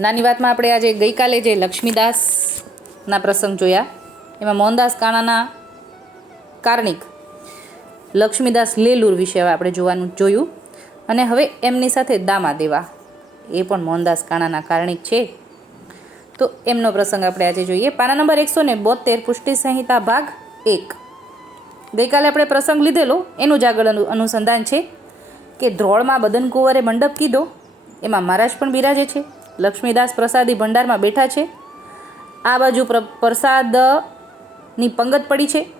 નાની વાતમાં આપણે આજે ગઈકાલે જે લક્ષ્મીદાસના પ્રસંગ જોયા, એમાં મોહનદાસ કાણાના કારણિક લક્ષ્મીદાસ લેલુર વિશે આપણે જોવાનું જોયું અને હવે એમની સાથે દામા દેવા. એ પણ મોહનદાસ કાણાના કારણિક છે. તો એમનો પ્રસંગ આપણે આજે જોઈએ. પાના નંબર એકસો ને બોતેર પુષ્ટિ સંહિતા ભાગ એક. ગઈકાલે આપણે પ્રસંગ લીધેલો. એનું જ આગળ અનુ- અનુસંધાન છે કે ધ્રોળમાં બદન કુંવરે મંડપ કીધો. એમાં મહારાજ પણ બિરાજે છે. લક્ષ્મીદાસ પ્રસાદી ભંડારમાં બેઠા છે. આ બાજુ પ્ર, પ્રસાદની પંગત પડી છે.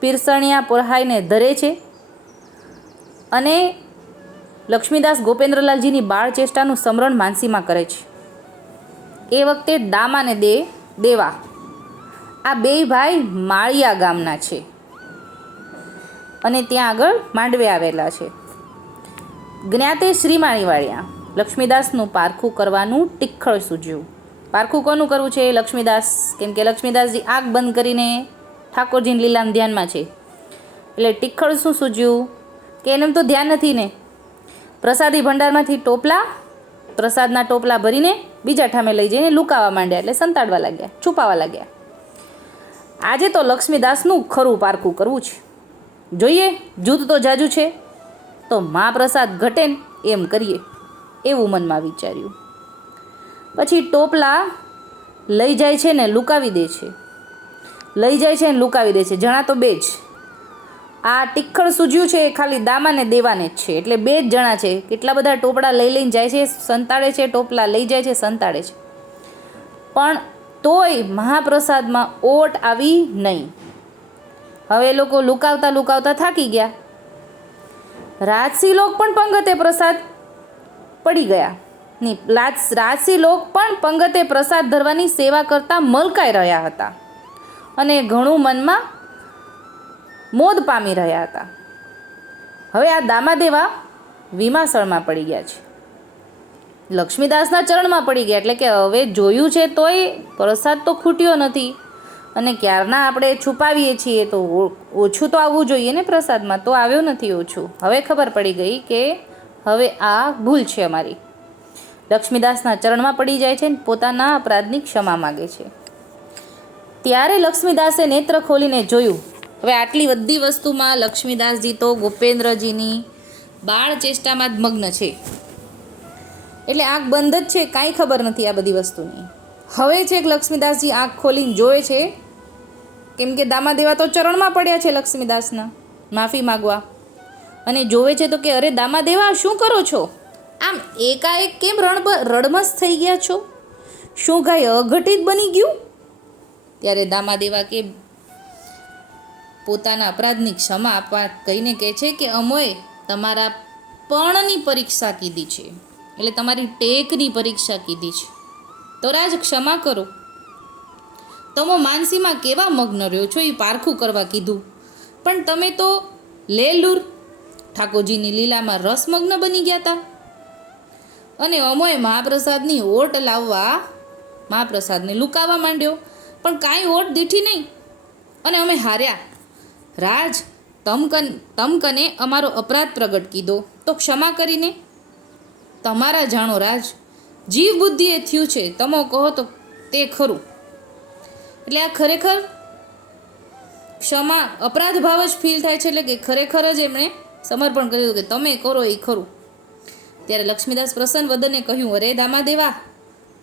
પીરસણિયા પોરહાઈને ધરે છે. અને લક્ષ્મીદાસ ગોપેન્દ્રલાલજીની બાળ ચેષ્ટાનું સમરણ માનસીમાં કરે છે. એ વખતે દામા ને દે, દેવા. આ બે ભાઈ માળિયા ગામના છે. અને ત્યાં આગળ માંડવે આવેલા છે. જ્ઞાતે શ્રીમાણીવાળિયા લક્ષ્મીદાસનું પારખું કરવાનું ટીખળ સૂજ્યું. પારખું કોનું કરવું છે? લક્ષ્મીદાસ. કેમ કે લક્ષ્મીદાસજી આંખ બંધ કરીને ઠાકોરજીની લીલામ ધ્યાનમાં છે. એટલે ટીખળ શું સૂજ્યું? કે એને તો ધ્યાન નથી ને? પ્રસાદી ભંડારમાંથી ટોપલા, પ્રસાદના ટોપલા ભરીને બીજા ઠામે લઈ જઈને લુકાવા માંડ્યા એટલે સંતાડવા લાગ્યા, છુપાવા લાગ્યા. આજે તો લક્ષ્મીદાસનું ખરું પારખું કરવું છે. જોઈએ, જૂથ તો જાજુ છે. તો મહાપ્રસાદ ઘટે ને એમ કરીએ. એવું મનમાં વિચાર્યું. પછી ટોપલા લઈ જાય છે ને લુકાવી દે છે. લઈ જાય છે ને લુકાવી દે છે. જણા તો બે જ. આ ટીખળ સૂજ્યું છે એ ખાલી દામાને દેવાને જ છે. એટલે બે જ જણા છે. કેટલા બધા ટોપડા લઈ લઈને જાય છે, સંતાડે છે, ટોપલા લઈ જાય છે, સંતાડે છે. પણ તોય મહાપ્રસાદમાં ઓટ આવી નહીં. હવે લોકો લુકાવતા લુકાવતા થાકી ગયા. રાજસી લોક પણ પંગતે પ્રસાદ પડી ગયા. ની રાજસી લોક પણ પંગતે પ્રસાદ ધરવાની સેવા કરતા મલકાઈ રહ્યા હતા અને ઘણું મનમાં મોદ પામી રહ્યા હતા. હવે આ દામાદેવા વિમાસળમાં પડી ગયા છે. લક્ષ્મીદાસના ચરણમાં પડી ગયા, એટલે કે હવે જોયું છે તોય પ્રસાદ તો ખૂટ્યો નથી અને ક્યારના આપણે છુપાવીએ છીએ તો ઓછું તો આવવું જોઈએ ને પ્રસાદમાં, તો આવ્યો નથી ઓછું. હવે ખબર પડી ગઈ કે હવે આ ભૂલ છે અમારી. લક્ષ્મીદાસના ચરણમાં પડી જાય છે ને પોતાના અપરાધની ક્ષમા માગે છે. ત્યારે લક્ષ્મીદાસે નેત્ર ખોલીને જોયું, હવે આટલી બધી વસ્તુમાં લક્ષ્મીદાસજી તો ગોપેન્દ્રજીની બાળ ચેષ્ટામાં જ મગ્ન છે. એટલે આંખ બંધ જ છે, કાંઈ ખબર નથી આ બધી વસ્તુની. હવે છે કે લક્ષ્મીદાસજી આંખ ખોલીને જોવે છે? કેમ કે દામાદેવા તો ચરણમાં પડ્યા છે લક્ષ્મીદાસના. માફી માગવા. અને જોવે છે તો કે, અરે દામા દેવા શું કરો છો? આમ એકાએક કેમ રણબ, રડમસ થઈ ગયા છો? શું કાંઈ અઘટિત બની ગયું? ત્યારે દામા દેવા કે, પોતાના અપરાધની ક્ષમા આપવા કહીને કહે છે કે, અમોએ તમારા પણની પરીક્ષા કીધી છે. એટલે તમારી ટેકની પરીક્ષા કીધી છે. તો રાજ ક્ષમા કરો. તમે માનસીમાં કેવા મગ્ન રહ્યો છો એ પારખું કરવા કીધું. પણ તમે તો લેલુર ઠાકોરજીની લીલામાં રસમગ્ન બની ગયા હતા અને અમોએ મહાપ્રસાદની ઓટ લાવવા મહાપ્રસાદને લુકાવા માંડ્યો. પણ કાંઈ ઓટ દીઠી નહીં. અને અમે હાર્યા. રાજ, તમકન, તમકને અમારો અપરાધ પ્રગટ કીધો. તો ક્ષમા કરીને. તમારા જાણો રાજ, જીવ બુદ્ધિએ થયું છે. તમો કહો તો તે ખરું. એટલે આ ખરેખર ક્ષમા, અપરાધ ભાવ જ ફીલ થાય છે. એટલે કે ખરેખર જ એમણે સમર્પણ કર્યું કે તમે કરો એ ખરું. ત્યારે લક્ષ્મીદાસ પ્રસન્ન વદને કહ્યું, અરે દામા દેવા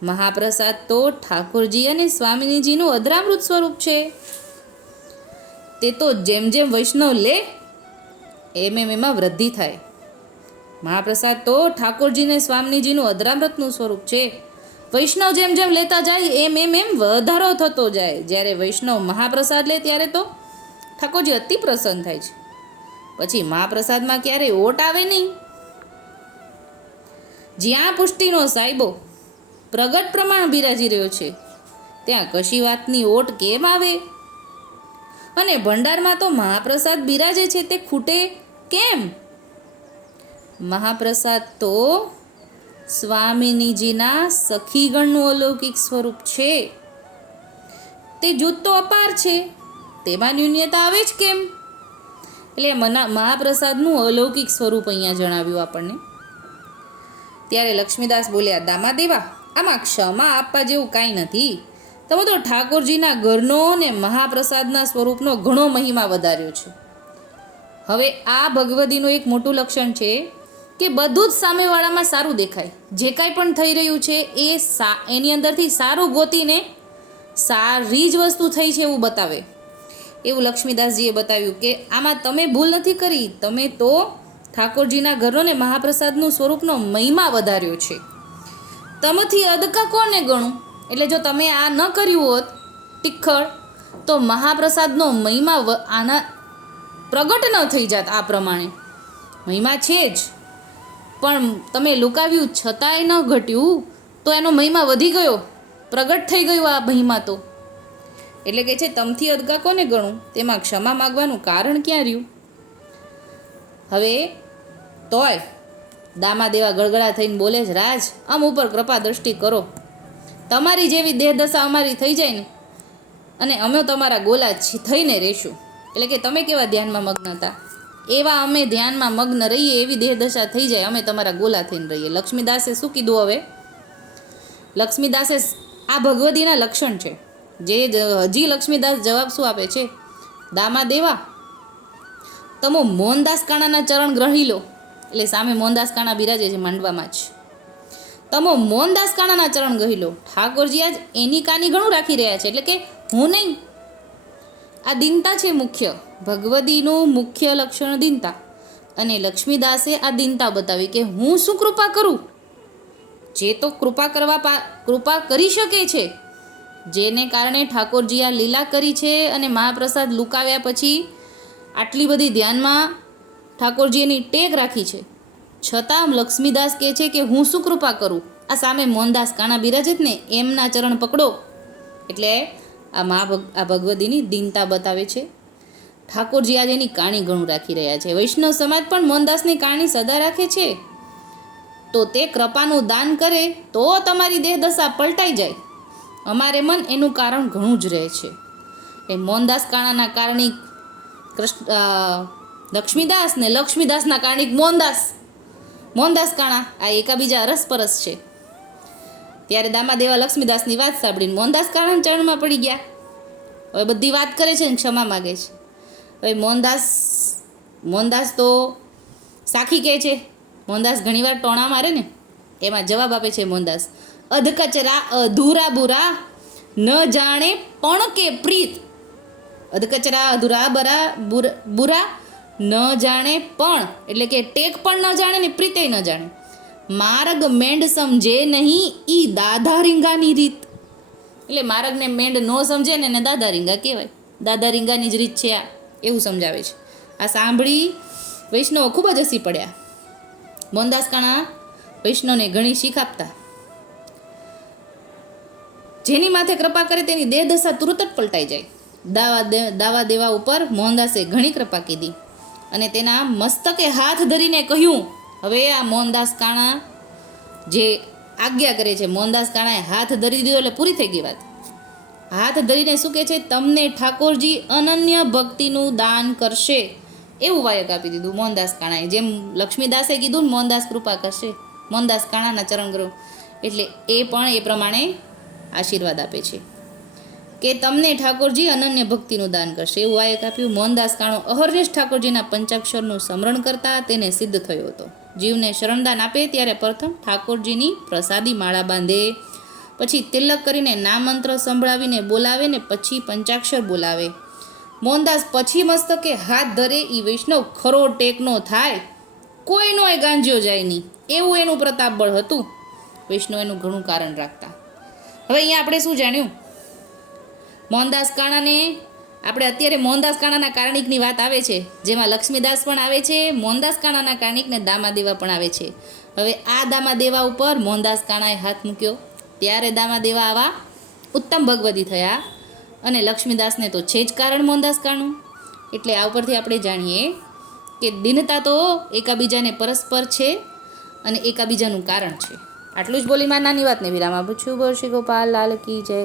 મહાપ્રસાદ તો ઠાકોરજી અને સ્વામીજીનું અધરામૃત સ્વરૂપ છે. તે તો જેમ જેમ વૈષ્ણવ લે, એમ એમ એમાં વૃદ્ધિ થાય. મહાપ્રસાદ તો ઠાકોરજીને સ્વામીજીનું અધરામૃતનું સ્વરૂપ છે. વૈષ્ણવ જેમ જેમ લેતા જાય, એમ એમ એમ વધારો થતો જાય. જ્યારે વૈષ્ણવ મહાપ્રસાદ લે, ત્યારે તો ઠાકોરજી અતિ પ્રસન્ન થાય છે. પછી મહાપ્રસાદમાં ક્યારેય ઓટ આવે નહીં. જ્યાં પુષ્ટિનો સાહેબો પ્રગટ પ્રમાણ બિરાજી રહ્યો છે, ત્યાં કશી વાતની ઓટ કેમ આવે? અને ભંડારમાં તો મહાપ્રસાદ બિરાજે છે તે ખૂટે કેમ? મહાપ્રસાદ તો સ્વામિનીજીના સખીગણનું અલૌકિક સ્વરૂપ છે. તે જૂથ તો અપાર છે. તેમાં ન્યૂન્યતા આવે જ કેમ? એટલે મના, મહાપ્રસાદનું અલૌકિક સ્વરૂપ અહીંયા જણાવ્યું આપણને. ત્યારે લક્ષ્મીદાસ બોલ્યા દામા દેવા આમાં ક્ષમા આપવા જેવું કાંઈ નથી. તમે તો ઠાકોરજીના ઘરનો ને મહાપ્રસાદના સ્વરૂપનો ઘણો મહિમા વધાર્યો છે. હવે આ ભગવદીનું એક મોટું લક્ષણ છે કે બધું જ સામેવાળામાં સારું દેખાય. જે કાંઈ પણ થઈ રહ્યું છે એ સા, એની અંદરથી સારું ગોતીને સારી જ વસ્તુ થઈ છે એવું બતાવે. એવું લક્ષ્મીદાસજીએ બતાવ્યું કે આમાં તમે ભૂલ નથી કરી, તમે તો ઠાકોરજીના ઘરનો મહાપ્રસાદનું સ્વરૂપનો મહિમા વધાર્યો છે. તમથી અદકા કોને ગણું? એટલે જો તમે આ ન કર્યું હોત તિખળ તો મહાપ્રસાદનો મહિમા આના પ્રગટ ન થઈ જાત આ પ્રમાણે. મહિમા છે જ. પણ તમે લુકાવ્યું છતાંય ન ઘટ્યું, તો એનો મહિમા વધી ગયો. પ્રગટ થઈ ગયો આ મહિમા તો. એટલે કે છે, તમથી અદગા કોને ગણું? તેમાં ક્ષમા માગવાનું કારણ ક્યાં રહ્યું? હવે, તોય દામા દેવા ગળગળા થઈને બોલે છે, રાજ, આમ ઉપર કૃપા દ્રષ્ટિ કરો. તમારી જેવી દેહદશા અમારી થઈ જાય ને, અને અમે તમારા ગોલા થઈને રહેશું. એટલે કે, તમે કેવા ધ્યાનમાં મગ્ન હતા? એવા અમે ધ્યાનમાં મગ્ન રહીએ, એવી દેહદશા થઈ જાય, અમે તમારા ગોલા થઈને રહીએ. લક્ષ્મીદાસે શું કીધું હવે? લક્ષ્મીદાસે આ ભગવતીના લક્ષણ છે. જે હજી લક્ષ્મીદાસ જવાબ શું આપે છે? દામા દેવા તમો મોહનદાસ કાણાના ચરણ ગ્રહી લો. એટલે સામે મોહનદાસ કાણા બિરાજે છે માંડવામાં જ. તમો મોહનદાસ કાણાના ચરણ ગ્રહી લો. ઠાકોરજી આજ એની કાની ઘણું રાખી રહ્યા છે, એટલે કે હું નહીં. આ દિનતા છે મુખ્ય. ભગવદીનું મુખ્ય લક્ષણ દિનતા. અને લક્ષ્મીદાસે આ દિનતા બતાવી કે હું શું કૃપા કરું? જે તો કૃપા કરવા કૃપા કરી શકે છે જેને કારણે ઠાકોરજી આ લીલા કરી છે અને મહાપ્રસાદ લુકાવ્યા પછી આટલી બધી ધ્યાનમાં ઠાકોરજીની ટેક રાખી છે. છતાં લક્ષ્મીદાસ કહે છે કે હું શું કૃપા કરું? આ સામે મોહનદાસ કાણા બિરાજિત ને એમના ચરણ પકડો. એટલે આ મા આ ભગવદીની દીનતા બતાવે છે. ઠાકોરજી આજે એની કાણી ઘણું રાખી રહ્યા છે. વૈષ્ણવ સમાજ પણ મોહનદાસની કાણી સદા રાખે છે. તો તે કૃપાનું દાન કરે તો તમારી દેહદશા પલટાઈ જાય. અમારે મન એનું કારણ ઘણું જ રહે છે. એ મોહનદાસ કાણાના કારણિક કૃષ્ણ લક્ષ્મીદાસ ને લક્ષ્મીદાસના કારણિક મોહનદાસ. મોહનદાસ કાણા, આ એકાબીજા અરસપરસ છે. ત્યારે દામાદેવા લક્ષ્મીદાસની વાત સાંભળીને મોહનદાસ કાણા ચરણમાં પડી ગયા. હવે બધી વાત કરે છે ને, ક્ષમા માગે છે. હવે મોહનદાસ મોહનદાસ તો સાખી કહે છે. મોહનદાસ ઘણીવાર ટોણા મારે ને, એમાં જવાબ આપે છે મોહનદાસ. અધકચરા અધૂરા બુરા ન જાણે પણ કે પ્રીત. અધકચરા અધૂરા બરા, બુર- ન જાણે પણ, એટલે કે ટેક પણ ન જાણે ને પ્રીતે ન જાણે. માર્ગ મેંડ સમજે નહીં, ઈ દાદા રીંગાની રીત. એટલે માર્ગને મેંડ ન સમજે ને એને દાદા રીંગા કહેવાય. દાદા રીંગાની જ રીત છે આ, એવું સમજાવે છે. આ સાંભળી વૈષ્ણવો ખૂબ જ હસી પડ્યા. મોહનદાસ કાણા વૈષ્ણવને ઘણી શીખ આપતા. જેની માથે કૃપા કરે તેની દેહદશા તુરત જ પલટાઈ જાય. દાવા દાવા દેવા ઉપર મોહનદાસે ઘણી કૃપા કીધી. અને તેના મસ્તકે હાથ ધરીને કહ્યું, હવે આ મોહનદાસ કાણા જે આજ્ઞા કરે છે, મોહનદાસ કાણાએ હાથ ધરી દીધો એટલે પૂરી થઈ ગઈ વાત. હાથ ધરીને શું કહે છે? તમને ઠાકોરજી અનન્ય ભક્તિનું દાન કરશે. એવું વાયક આપી દીધું મોહનદાસ કાણાએ. જેમ લક્ષ્મીદાસે કીધું મોહનદાસ કૃપા કરશે. મોહનદાસ કાણાના ચરણ ગ્રહ એટલે એ પણ એ પ્રમાણે આશીર્વાદ આપે છે. કે તમને ઠાકોરજી અનન્ય ભક્તિનું દાન કરશે એવું વાયક આપ્યું. મોહનદાસ કાણો અહર્નિશ ઠાકોરજીના પંચાક્ષરનું સ્મરણ કરતા તેને સિદ્ધ થયો હતો. જીવને શરણદાન આપે ત્યારે પ્રથમ ઠાકોરજીની પ્રસાદી માળા બાંધે. પછી તિલક કરીને નામંત્ર સંભળાવીને બોલાવે ને પછી પંચાક્ષર બોલાવે. મોહનદાસ પછી મસ્તકે હાથ ધરે એ વૈષ્ણવ ખરો ટેકનો થાય. કોઈનો એ ગાંજ્યો જાય નહીં. એવું એનું પ્રતાપબળ હતું. વૈષ્ણવ એનું ઘણું કારણ રાખતા. હવે અહીંયા આપણે શું જાણ્યું? મોહનદાસ કાણાને આપણે અત્યારે મોહનદાસ કાણાના કારણિકની વાત આવે છે, જેમાં લક્ષ્મીદાસ પણ આવે છે, મોહનદાસ કાણાના કારણિકને દામા દામાદેવા પણ આવે છે. હવે આ દામાદેવા ઉપર મોહનદાસ કાણાએ હાથ મૂક્યો. ત્યારે દામાદેવા આવા ઉત્તમ ભગવતી થયા અને લક્ષ્મીદાસને તો છે જ કારણ મોહનદાસ કાણું. એટલે આ ઉપરથી આપણે જાણીએ કે દિનતા તો એકાબીજાને પરસ્પર છે અને એકાબીજાનું કારણ છે. આટલું જ બોલીમાં નાની વાતને વિરામ આપું છું. બોલ શ્રી ગોપાલ લાલ કી જય.